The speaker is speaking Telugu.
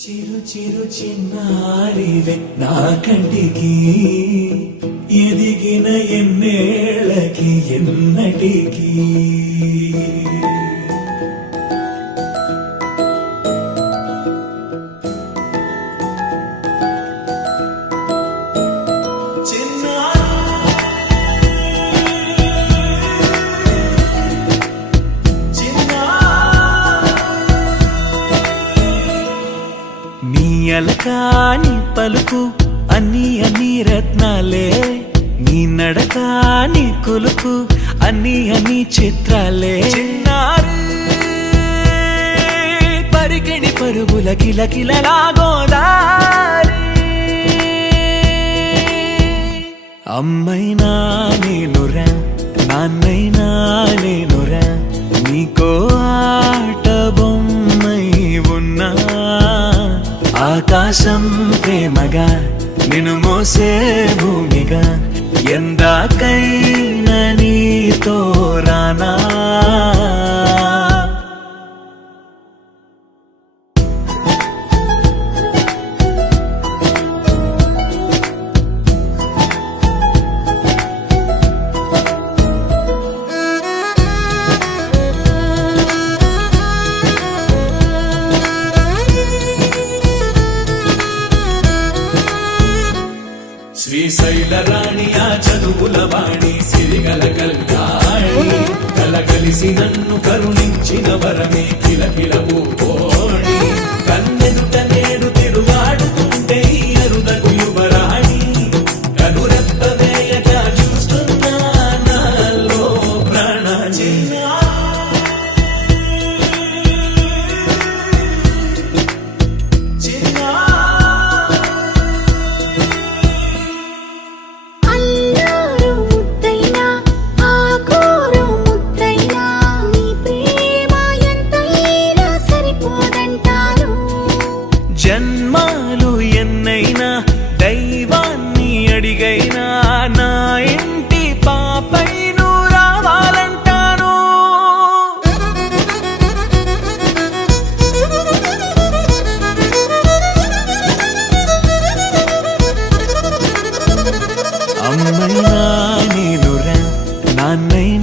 చిరు చిరు చిన్నారివే నా కంటికి ఎదిగిన ఎన్నేళ్ళకి ఎన్నటికి అలకాని పలుకు అన్ని అన్ని రత్నాలే నీ నడక నీ కొలుకు అన్ని అన్ని చిత్రాలే చిన్నారు పరికిణి పరుగుల కిలకిలలా గోదారి అమ్మైనా నేనురా నాన్నైనా నేనురా నీకో ఆట బొమ్మై ఉన్నా ఆకాశం ప్రేమగా నిన్ను మోసే భూమిగా ఎందాకైనా నీతో రానా శ్రీశైల రాణి ఆ చదువుల వాణి సిరిగల కళ్యాణి కలగలిసి నన్ను కరుణించిన వరమే కిలకిలవు కోణి కన్నెదుట నేడు తిరుగాడుతుంటే అరుదగు యువరాణి కనురెప్ప వేయక చూస్తున్నా నాలో ప్రాణ జన్మాలు ఎన్నైనా దైవాన్ని అడిగైనా నా ఇంటి పాపై నువ్వు రావాలంటాను అమ్మైనా నేనురా నాన్నైనా